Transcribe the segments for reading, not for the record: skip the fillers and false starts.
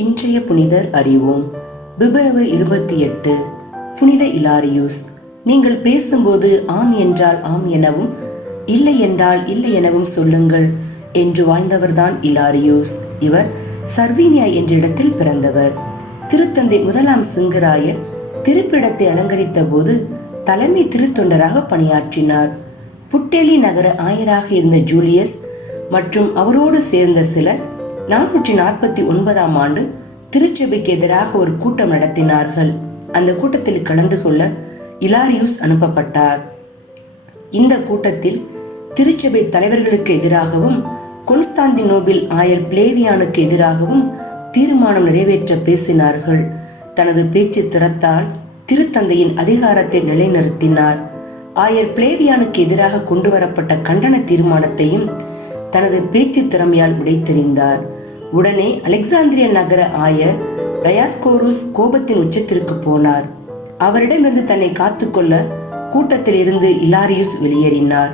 இன்றைய புனிதர் அறிவோம். பிப்ரவரி 28. புனித இலாரியூஸ். நீங்கள் பேசும்போது ஆம் என்றால் ஆம் எனவும் இல்லை என்றால் இல்லை எனவும் சொல்லுங்கள் என்று வாழ்ந்தவர்தான் இலாரியூஸ். இவர் சர்தீனியா என்ற இடத்தில் பிறந்தவர். திருத்தந்தை முதலாம் சிங்கராயர் திருப்பிடத்தை அலங்கரித்த போது தலைமை திருத்தொண்டராக பணியாற்றினார். புட்டேலி நகர ஆயராக இருந்த ஜூலியஸ் மற்றும் அவரோடு சேர்ந்த சிலர் 449ஆம் ஆண்டு திருச்சபைக்கு எதிராக ஒரு கூட்டம் நடத்தினார்கள். அந்த கூட்டத்தில் கலந்து கொள்ள இலாரியூஸ் அனுப்பப்பட்டார். இந்த கூட்டத்தில் திருச்சபை தலைவர்களுக்கு எதிராகவும் கொன்ஸ்டாந்தினோபில் ஆயர் பிளேவியானுக்கு எதிராகவும் தீர்மானம் நிறைவேற்ற பேசினார்கள். தனது பேச்சு திறத்தால் திருத்தந்தையின் அதிகாரத்தை நிலைநிறுத்தினார். ஆயர் பிளேவியானுக்கு எதிராக கொண்டு வரப்பட்ட கண்டன தீர்மானத்தையும் தனது பேச்சு திறமையால் உடைத்தெறிந்தார். உடனே அலெக்சாந்திரிய நகர ஆயர் டயாஸ்கோருஸ் கோபத்தின் உச்சத்திற்கு போனார். அவரிடமிருந்து தன்னை காத்துக்கொள்ள கூட்டத்தில் இருந்து இலாரியூஸ் வெளியேறினார்.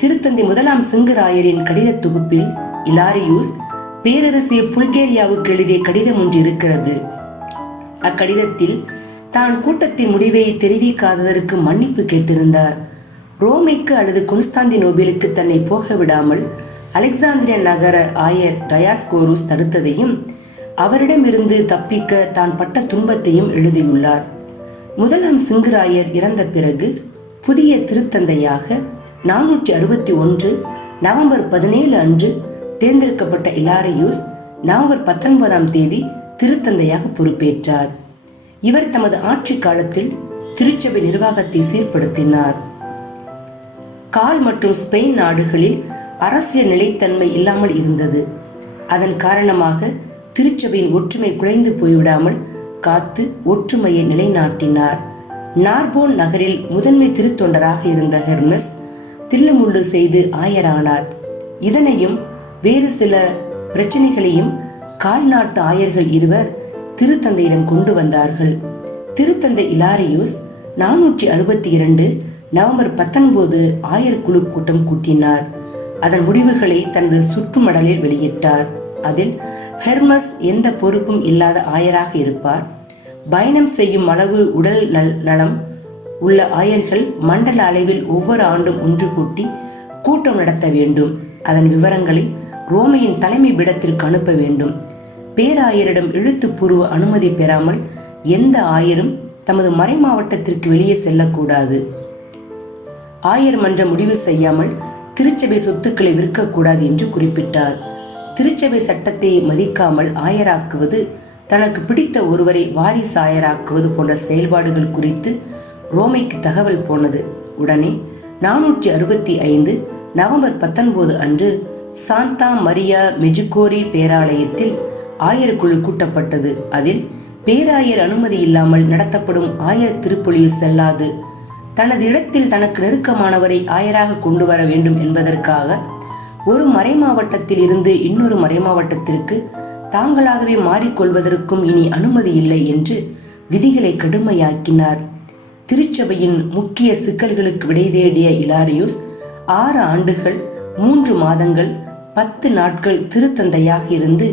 திருத்தந்தை முதலாம் சிங்கராயரின் கடித தொகுப்பில் இலாரியூஸ் பேரரசிய புல்கேரியாவுக்கு எழுதிய கடிதம் ஒன்று இருக்கிறது. அக்கடிதத்தில் தான் கூட்டத்தின் முடிவை தெரிவிக்காததற்கு மன்னிப்பு கேட்டிருந்தார். ரோமைக்கு அல்லது கொன்ஸ்டாந்தினோபிலுக்கு தன்னை போக விடாமல் அலெக்சாந்திரிய நகர ஆயர் டயாஸ்கோருஸ் தடுத்ததையும் அவரிடமிருந்து தப்பிக்க தான் பட்ட துன்பத்தையும் எழுதியுள்ளார். முதலாம் சிங்கராயர் இறந்த பிறகு புதிய திருத்தந்தையாக 461 நவம்பர் 17 அன்று தேர்ந்தெடுக்கப்பட்ட இலாரியூஸ் நவம்பர் 19ஆம் தேதி திருத்தந்தையாக பொறுப்பேற்றார். இவர் தமது ஆட்சி காலத்தில் திருச்சபை நிர்வாகத்தை சீர்படுத்தினார். கால் மற்றும் ஸ்பெயின் நாடுகளில் அரசியல் நிலைத்தன்மை இல்லாமல் இருந்தது. அதன் காரணமாக திருச்சபையின் ஒற்றுமை குலைந்து போய்விடாமல் காத்து ஒற்றுமையை நிலைநாட்டினார். நார்போன் நகரில் முதன்மை திருத்தொண்டராக இருந்த ஹெர்மஸ் தில்லுமுள்ளு செய்து ஆயரானார். இதனையும் வேறு சில பிரச்சனைகளையும் கால் நாட்டு ஆயர்கள் இருவர் திருத்தந்தையிடம் கொண்டு வந்தார்கள். திருத்தந்தை இலாரியூஸ் 462 நவம்பர் 19 ஆயர் குழு கூட்டம் கூட்டினார். அதன் முடிவுகளை தனது சுற்றுமடலில் வெளியிட்டார். அதில் ஹெர்மஸ் எந்த பொறுப்பும் இல்லாத ஆயராக இருப்பார். பயணம் செய்யும் அளவு உடல் நலம் உள்ள ஆயர்கள் மண்டல அளவில் ஒவ்வொரு ஆண்டும் ஒன்று கூட்டி கூட்டம் நடத்த வேண்டும். அதன் விவரங்களை ரோமையின் தலைமை பீடத்திற்கு அனுப்ப வேண்டும். பேராயரிடம் எழுத்துப்பூர்வ அனுமதி பெறாமல் எந்த ஆயரும் தமது மறை மாவட்டத்திற்கு வெளியே செல்லக்கூடாது. ஆயர் மன்றம் முடிவு செய்யாமல் திருச்சபை சொத்துக்களை விற்கக்கூடாது என்று குறிப்பிட்டார். திருச்சபை சட்டத்தை மதிக்காமல் ஆயராக்குவது, தனக்கு பிடித்த ஒருவரை வாரிசு ஆயராக்குவது போன்ற செயல்பாடுகள் குறித்து ரோமைக்கு தகவல் போனது. உடனே 465 நவம்பர் 19 அன்று சாந்தா மரியா மெஜுகோரி பேராலயத்தில் ஆயர் குழு கூட்டப்பட்டது. அதில் பேராயர் அனுமதி இல்லாமல் நடத்தப்படும் ஆயர் திருப்பொழிவு செல்லாது. தனது இடத்தில் தனக்கு நெருக்கமானவரை ஆயராக கொண்டு வர வேண்டும் என்பதற்காக ஒரு மறை மாவட்டத்தில் இருந்து இன்னொரு மறை மாவட்டத்திற்கு தாங்களாகவே மாறிக்கொள்வதற்கும் இனி அனுமதி இல்லை என்று விதிகளை கடுமையாக்கினார். திருச்சபையின் முக்கிய சிக்கல்களுக்கு விடை தேடிய இலாரியூஸ் 6 ஆண்டுகள் 3 மாதங்கள் 10 நாட்கள் திருத்தந்தையாக இருந்து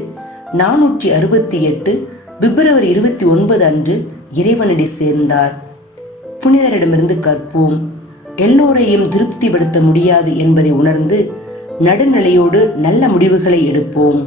468 பிப்ரவரி 29 அன்று இறைவனடி சேர்ந்தார். புனிதரிடமிருந்து கற்போம். எல்லோரையும் திருப்திப்படுத்த முடியாது என்பதை உணர்ந்து நடுநிலையோடு நல்ல முடிவுகளை எடுப்போம்.